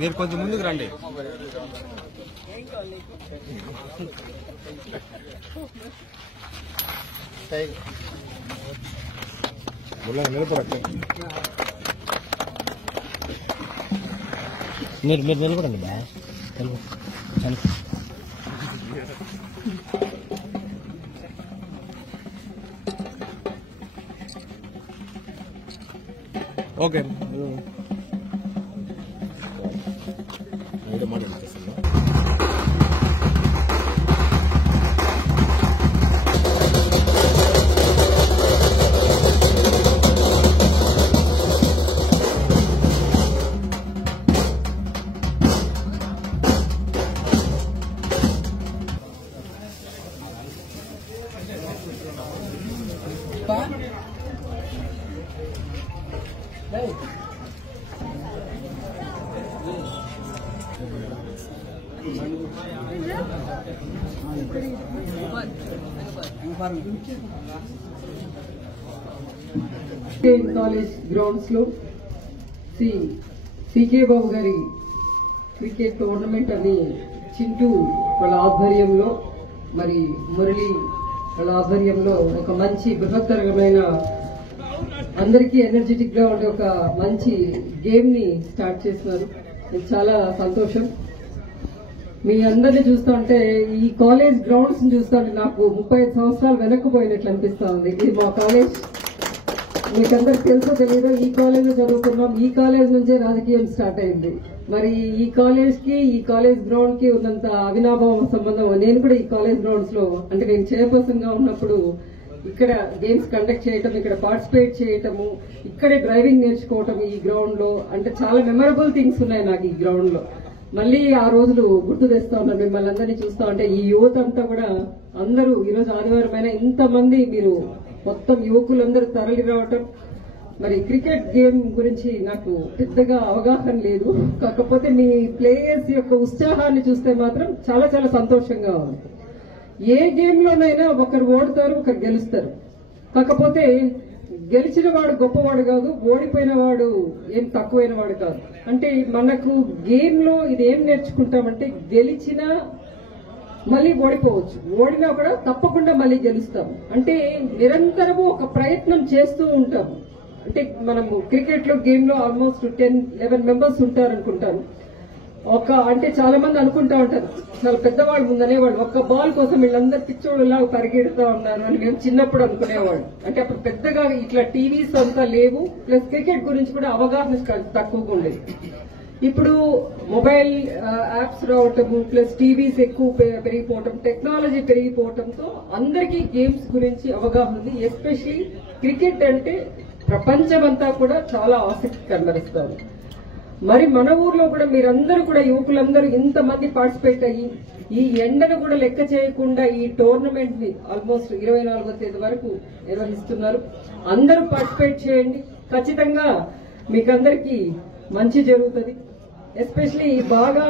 మీరు కొంచెం ముందుకు రండి. మీరు నిలబడండి బా. ఓకే కాలేజ్ గ్రౌండ్స్ లో సికే బాబు గారి క్రికెట్ టోర్నమెంట్ అని చింటూ వాళ్ళ ఆధ్వర్యంలో మరి మురళి వాళ్ళ ఆధ్వర్యంలో ఒక మంచి బృహత్తరమైన అందరికీ ఎనర్జెటిక్ గా ఉండే ఒక మంచి గేమ్ ని స్టార్ట్ చేస్తున్నారు. ఇది చాలా సంతోషం. మీ అందరినీ చూస్తూ ఉంటే ఈ కాలేజ్ గ్రౌండ్స్ ని చూస్తూ ఉంటే నాకు 35 సంవత్సరాలు వెనక్కిపోయినట్లు అనిపిస్తా ఉంది. ఇది మా కాలేజ్. మీకందరికి తెలుసో తెలీదో ఈ కాలేజ్ లో చదువుకున్నాం. ఈ కాలేజ్ నుంచే రాజకీయం స్టార్ట్ అయింది. మరి ఈ కాలేజ్ కి ఈ కాలేజ్ గ్రౌండ్ కి ఉన్నంత అవినాభావ సంబంధం నేను కూడా ఈ కాలేజ్ గ్రౌండ్స్ లో అంటే నేను చైర్పర్సన్ గా ఉన్నప్పుడు ఇక్కడ గేమ్స్ కండక్ట్ చేయటం, ఇక్కడ పార్టిసిపేట్ చేయటము, ఇక్కడే డ్రైవింగ్ నేర్చుకోవటం ఈ గ్రౌండ్ లో అంటే చాలా మెమరబుల్ థింగ్స్ ఉన్నాయి నాకు ఈ గ్రౌండ్ లో. మళ్ళీ ఆ రోజులు గుర్తు తెస్తా ఉన్నారు. మిమ్మల్ని అందరినీ చూస్తా ఉంటే ఈ యువత అంతా కూడా అందరూ ఈరోజు ఆదివారం అయినా ఇంతమంది మీరు మొత్తం యువకులందరూ తరలి రావటం. మరి క్రికెట్ గేమ్ గురించి నాకు పెద్దగా అవగాహన లేదు. కాకపోతే మీ ప్లేయర్స్ యొక్క ఉత్సాహాన్ని చూస్తే మాత్రం చాలా చాలా సంతోషంగా ఉంది. ఏ గేమ్ లోనైనా ఒకరు ఓడతారు, ఒకరు గెలుస్తారు. కాకపోతే గెలిచిన వాడు గొప్పవాడు కాదు, ఓడిపోయిన వాడు ఏం తక్కువైన వాడు కాదు. అంటే మనకు గేమ్ లో ఇది ఏం నేర్చుకుంటామంటే గెలిచినా మళ్ళీ ఓడిపోవచ్చు, ఓడినా కూడా తప్పకుండా మళ్ళీ గెలుస్తాం. అంటే నిరంతరము ఒక ప్రయత్నం చేస్తూ ఉంటాం. అంటే మనము క్రికెట్ లో గేమ్ లో ఆల్మోస్ట్ 10-11 మెంబర్స్ ఉంటారు అనుకుంటాను. అంటే చాలా మంది అనుకుంటా ఉంటారు, చాలా పెద్దవాళ్ళు ముందనేవాళ్ళు ఒక్క బాల్ కోసం వీళ్ళందరూ పిచ్చోళ్ళలా పరిగెడుతూ ఉన్నారు అని మేము చిన్నప్పుడు అనుకునేవాళ్ళు. అంటే అప్పుడు పెద్దగా ఇట్లా టీవీస్ అంతా లేవు, ప్లస్ క్రికెట్ గురించి కూడా అవగాహన తక్కువగా ఉండేది. ఇప్పుడు మొబైల్ యాప్స్ రావటము, ప్లస్ టీవీస్ ఎక్కువ పెరిగిపోవటం, టెక్నాలజీ పెరిగిపోవటంతో అందరికీ గేమ్స్ గురించి అవగాహన ఉంది. ఎస్పెషలీ క్రికెట్ అంటే ప్రపంచమంతా కూడా చాలా ఆసక్తి కనబరుస్తారు. మరి మన ఊర్లో కూడా మీరందరూ కూడా యువకులందరూ ఇంతమంది పార్టిసిపేట్ అయ్యి ఈ ఎండను కూడా లెక్క చేయకుండా ఈ టోర్నమెంట్ ని ఆల్మోస్ట్ 24వ తేదీ వరకు నిర్వహిస్తున్నారు. అందరూ పార్టిసిపేట్ చేయండి. ఖచ్చితంగా మీకందరికీ మంచి జరుగుతుంది. ఎస్పెషలీ బాగా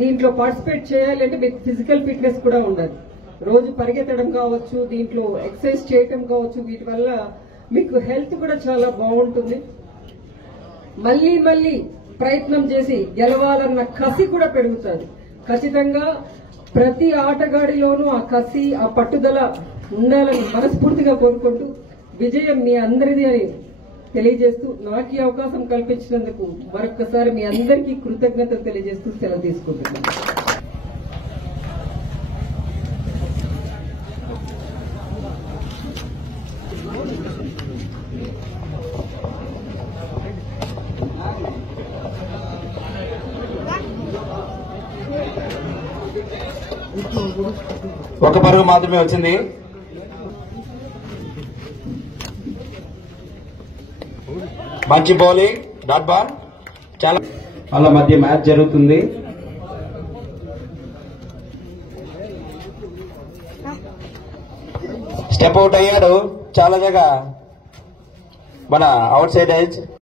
దీంట్లో పార్టిసిపేట్ చేయాలి అంటే మీకు ఫిజికల్ ఫిట్నెస్ కూడా ఉండాలి. రోజు పరిగెత్తడం కావచ్చు, దీంట్లో ఎక్సర్సైజ్ చేయటం కావచ్చు, వీటి వల్ల మీకు హెల్త్ కూడా చాలా బాగుంటుంది. మళ్లీ మళ్లీ ప్రయత్నం చేసి గెలవాలన్న కసి కూడా పెరుగుతుంది. ఖచ్చితంగా ప్రతి ఆటగాడిలోనూ ఆ కసి, ఆ పట్టుదల ఉండాలని మనస్ఫూర్తిగా కోరుకుంటూ విజయం మీ అందరిది అని తెలియజేస్తూ నాకు ఈ అవకాశం కల్పించినందుకు మరొకసారి మీ అందరికీ కృతజ్ఞతలు తెలియజేస్తూ సెలవు తీసుకుంటున్నాను. ఒక పరుగు మాత్రమే వచ్చింది. మంచి బౌలింగ్, డాట్ బాల్. చాలా వాళ్ళ మధ్య మ్యాచ్ జరుగుతుంది. స్టెప్ అవుట్ అయ్యాడు చాలా జగ మన అవుట్ సైడ్ ఎడ్జ్.